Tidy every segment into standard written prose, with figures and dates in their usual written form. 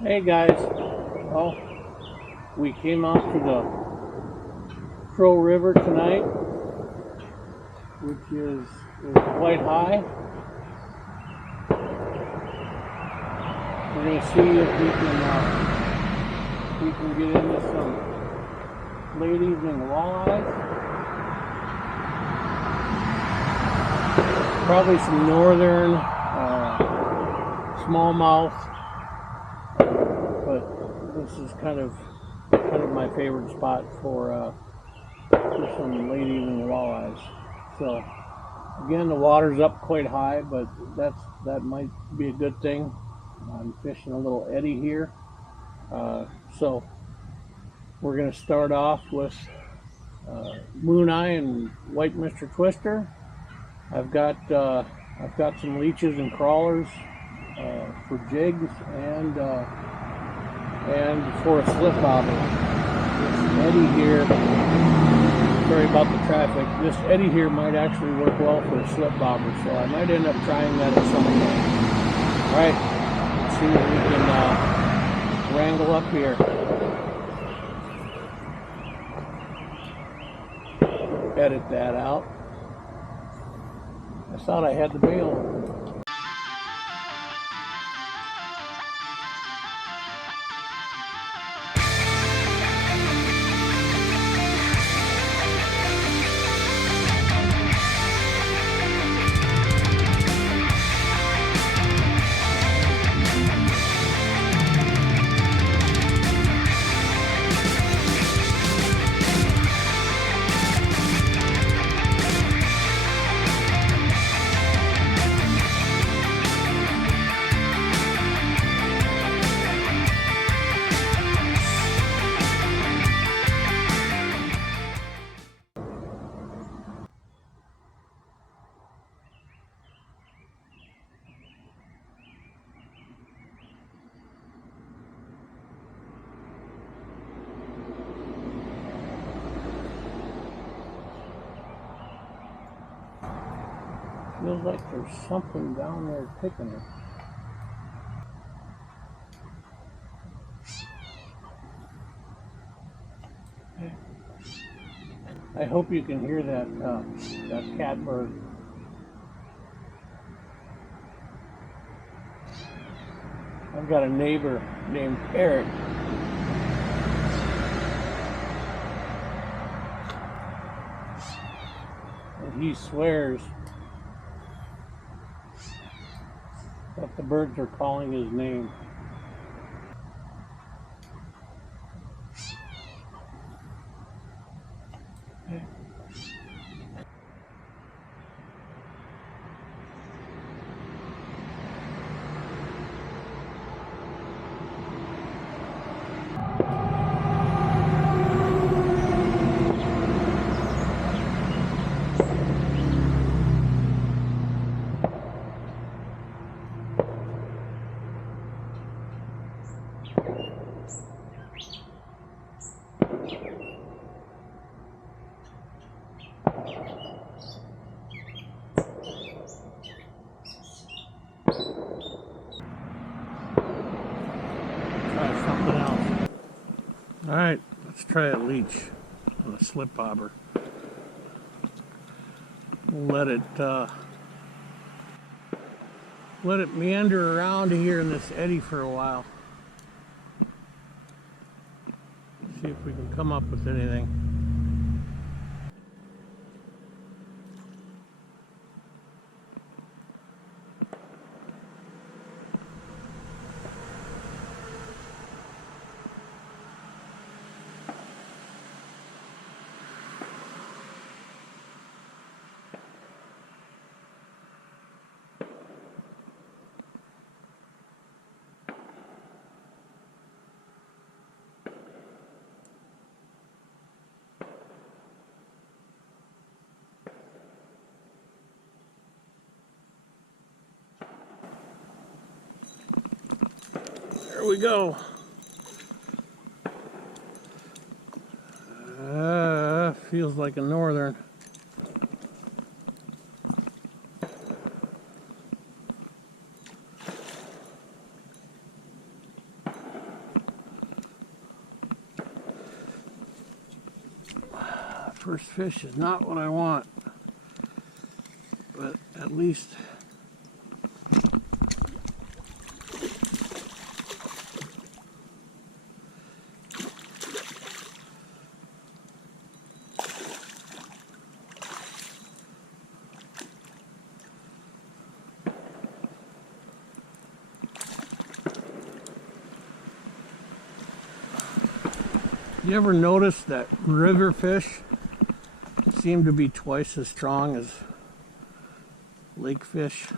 Hey guys, well, we came out to the Crow River tonight, which is quite high. We're going to see if we can get into some late evening walleyes. Probably some northern smallmouth. This is kind of my favorite spot for some late evening walleyes. So again, the water's up quite high, but that might be a good thing. I'm fishing a little eddy here, so we're going to start off with Moon Eye and White Mr. Twister. I've got some leeches and crawlers for jigs and for a slip bobber. This eddy here, sorry about the traffic, this eddy here might actually work well for a slip bobber, so I might end up trying that at some point. Alright, let's see what we can wrangle up here. Edit that out. I thought I had the bail. Feels like there's something down there picking it. I hope you can hear that catbird. I've got a neighbor named Eric. And he swears that the birds are calling his name. Alright, let's try a leech on a slip bobber. Let it meander around here in this eddy for a while. See if we can come up with anything. There we go. Feels like a northern. first fish is not what I want, but at least you ever notice that river fish seem to be twice as strong as lake fish?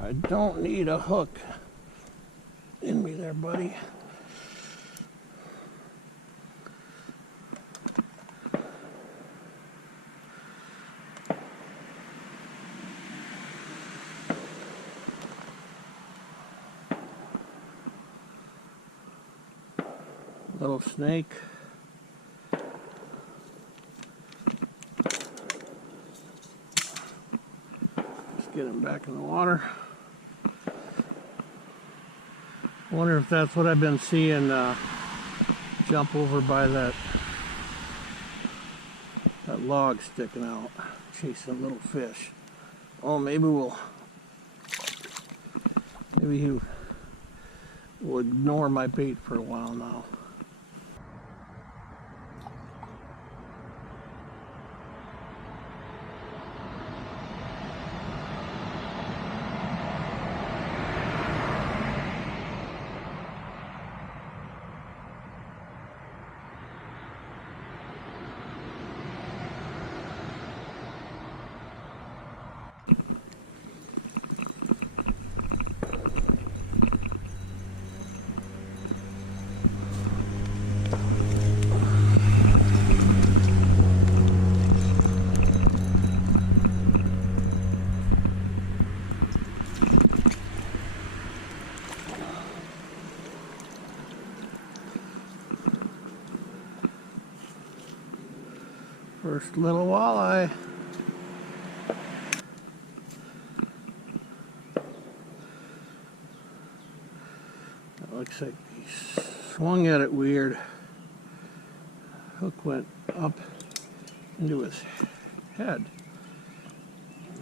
I don't need a hook in me there, buddy. Little snake. Just get him back in the water. I wonder if that's what I've been seeing jump over by that log sticking out, chasing little fish. Oh, maybe he will ignore my bait for a while now. First little walleye. That looks like he swung at it weird. Hook went up into his head.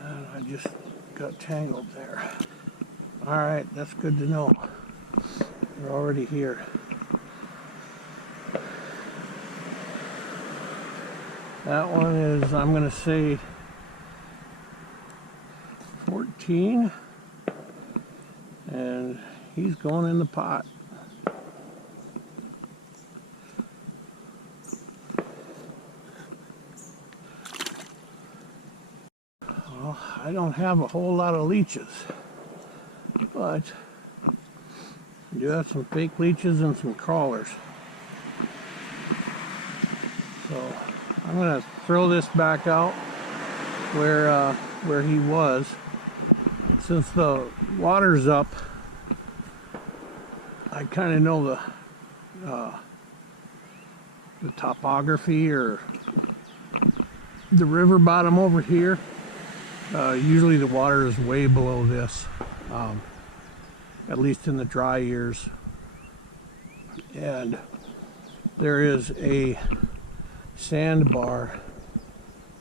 And I just got tangled there. Alright, that's good to know. We're already here. That one is, I'm going to say, 14, and he's going in the pot. Well, I don't have a whole lot of leeches, but I do have some fake leeches and some crawlers. So I'm going to throw this back out where he was. Since the water's up, I kind of know the topography or the river bottom over here. Usually the water is way below this, at least in the dry years. And there is a sandbar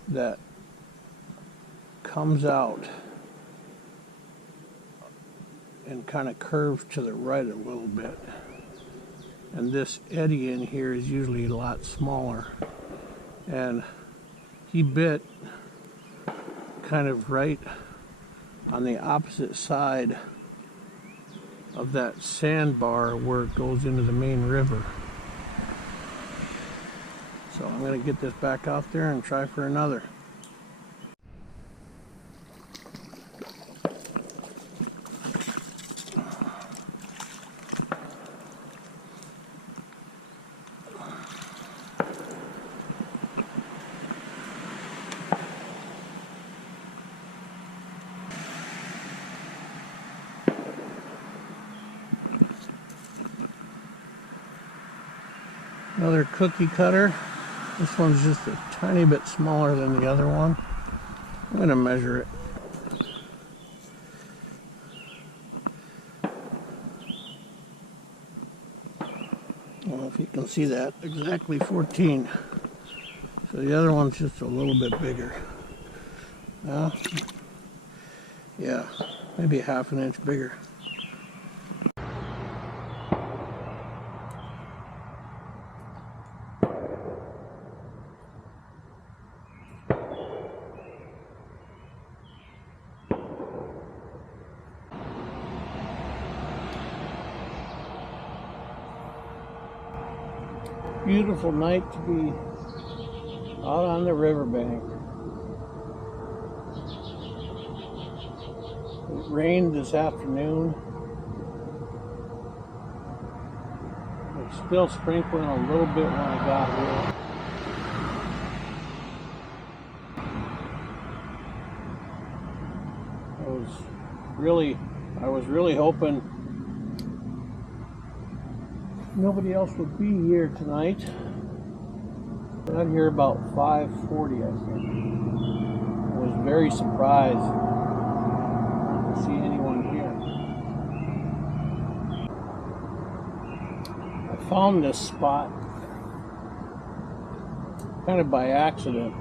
that comes out and kind of curves to the right a little bit, and this eddy in here is usually a lot smaller, and he bit kind of right on the opposite side of that sandbar where it goes into the main river. So I'm going to get this back out there and try for another. Another cookie cutter. This one's just a tiny bit smaller than the other one. I'm going to measure it. see that, exactly 14. So the other one's just a little bit bigger. Yeah, maybe half an inch bigger. Beautiful night to be out on the riverbank. It rained this afternoon. It's still sprinkling a little bit when I got here. I was really hoping nobody else would be here tonight. Got here about 5:40, I think. I was very surprised to see anyone here. I found this spot kind of by accident.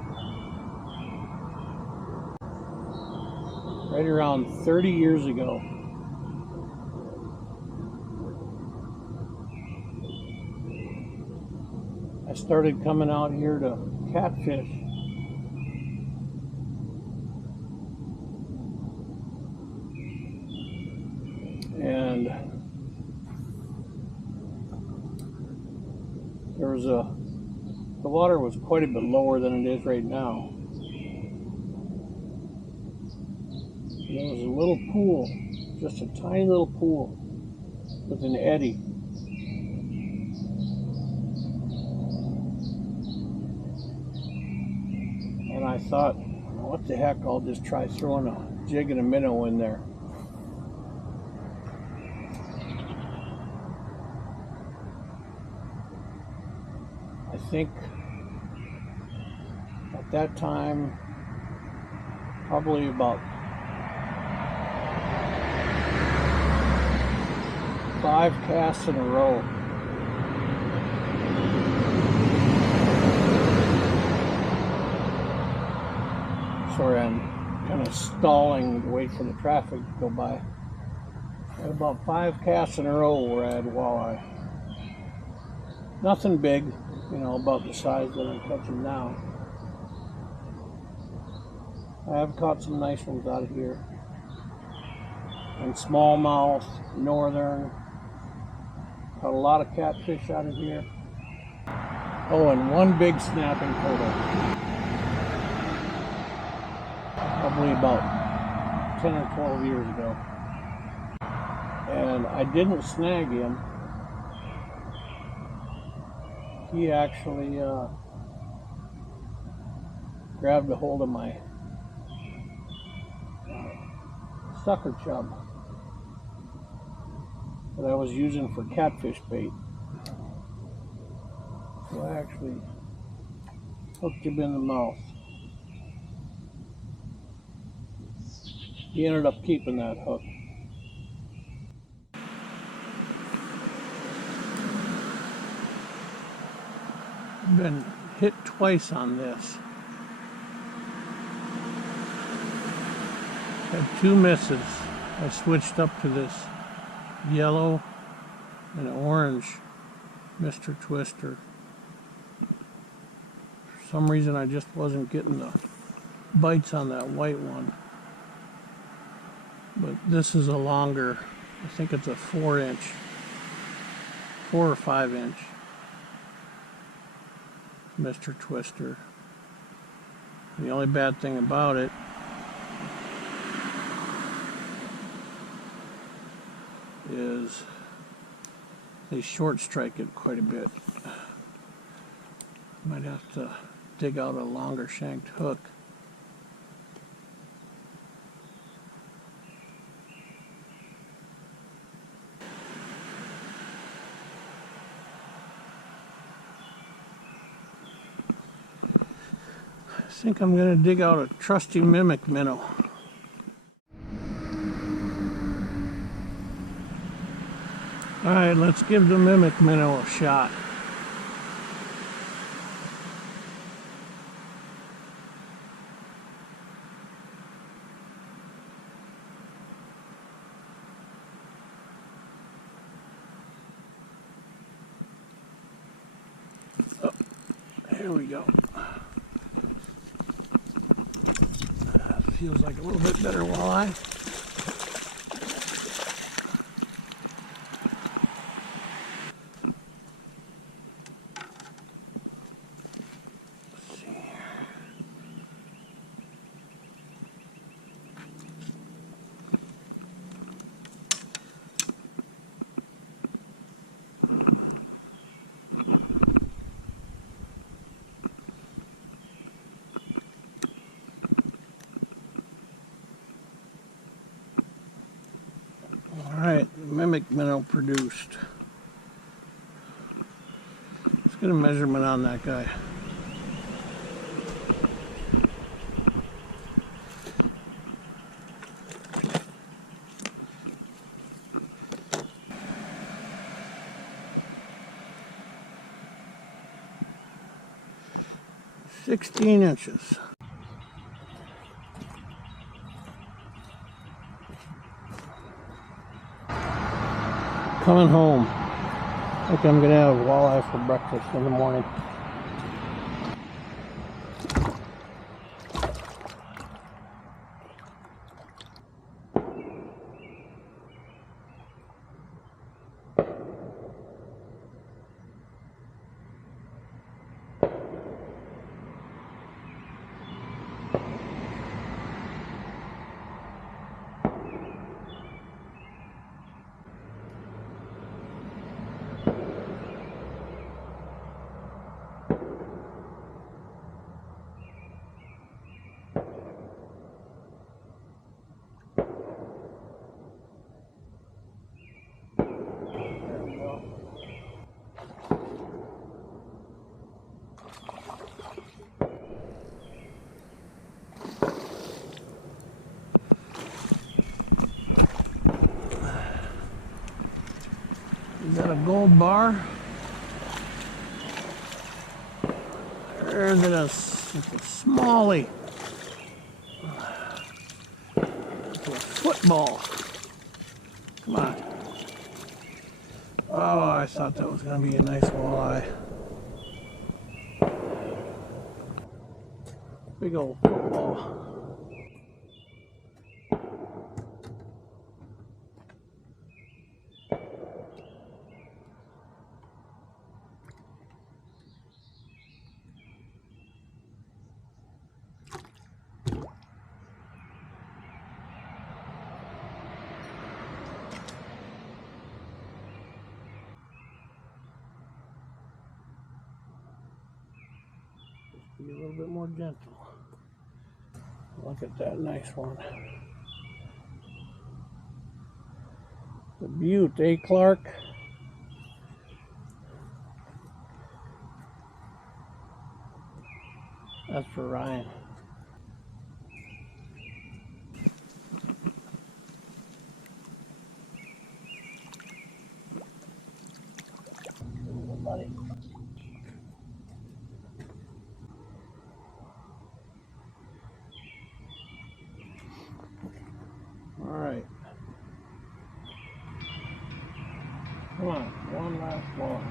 Right around 30 years ago. I started coming out here to catfish. And the water was quite a bit lower than it is right now. And there was a little pool, just a tiny little pool with an eddy. And I thought, what the heck, I'll just try throwing a jig and a minnow in there. I think at that time, probably about 5 casts in a row. Sorry, I'm kind of stalling to wait for the traffic to go by. At about 5 casts in a row where I had walleye. Nothing big, about the size that I'm catching now. I have caught some nice ones out of here. And smallmouth, northern. Caught a lot of catfish out of here. Oh, and one big snapping turtle. Probably about 10 or 12 years ago. And I didn't snag him. He actually grabbed a hold of my sucker chub that I was using for catfish bait. So I actually hooked him in the mouth. He ended up keeping that hook. Been hit twice on this. Had 2 misses. I switched up to this yellow and orange Mr. Twister. For some reason I just wasn't getting the bites on that white one. But this is a longer, I think it's a 4 or 5 inch Mr. Twister. The only bad thing about it is they short strike it quite a bit. Might have to dig out a longer shanked hook. I think I'm going to dig out a trusty mimic minnow. Alright, let's give the mimic minnow a shot. There we go. Feels like a little bit better walleye. Let's see here. Alright, mimic minnow produced. Let's get a measurement on that guy. "16 inches. Coming home. I think I'm gonna have walleye for breakfast in the morning. Is that a gold bar? Or is it a smalley? It's a football. Come on. Oh, I thought that was going to be a nice walleye. Big old football. Be a little bit more gentle. Look at that nice one. The Butte, eh, Clark? That's for Ryan. Buddy. All right. Come on, one last ball.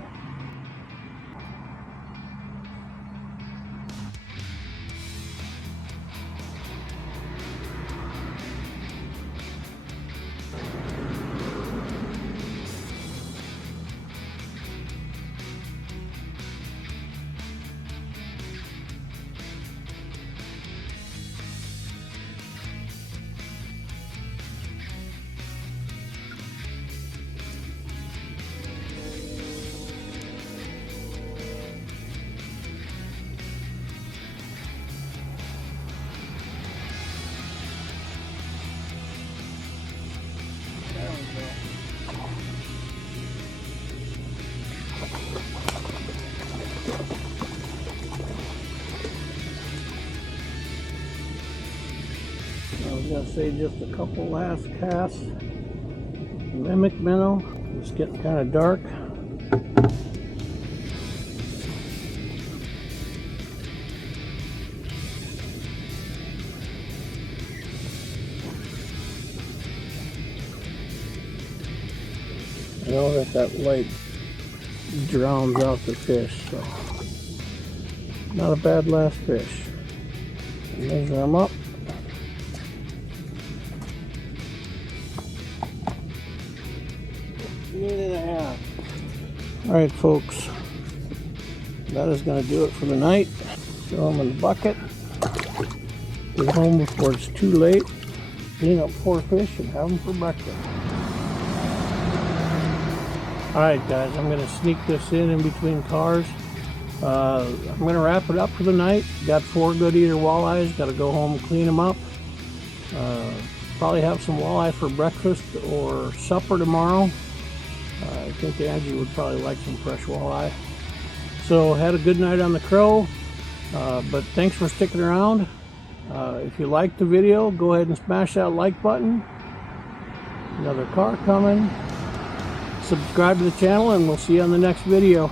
I was going to say just a couple last casts. Mimic minnow. It's getting kind of dark. I know that light drowns out the fish, so Not a bad last fish. Measure them up. Alright folks, that is going to do it for the night. Throw them in the bucket. Get home before it's too late. Clean up 4 fish and have them for breakfast. Alright guys, I'm going to sneak this in between cars. I'm going to wrap it up for the night. Got 4 good eater walleyes. Got to go home and clean them up. Probably have some walleye for breakfast or supper tomorrow. I think Angie would probably like some fresh walleye. So had a good night on the Crow. But thanks for sticking around. If you liked the video, go ahead and smash that like button. Another car coming. Subscribe to the channel and we'll see you on the next video.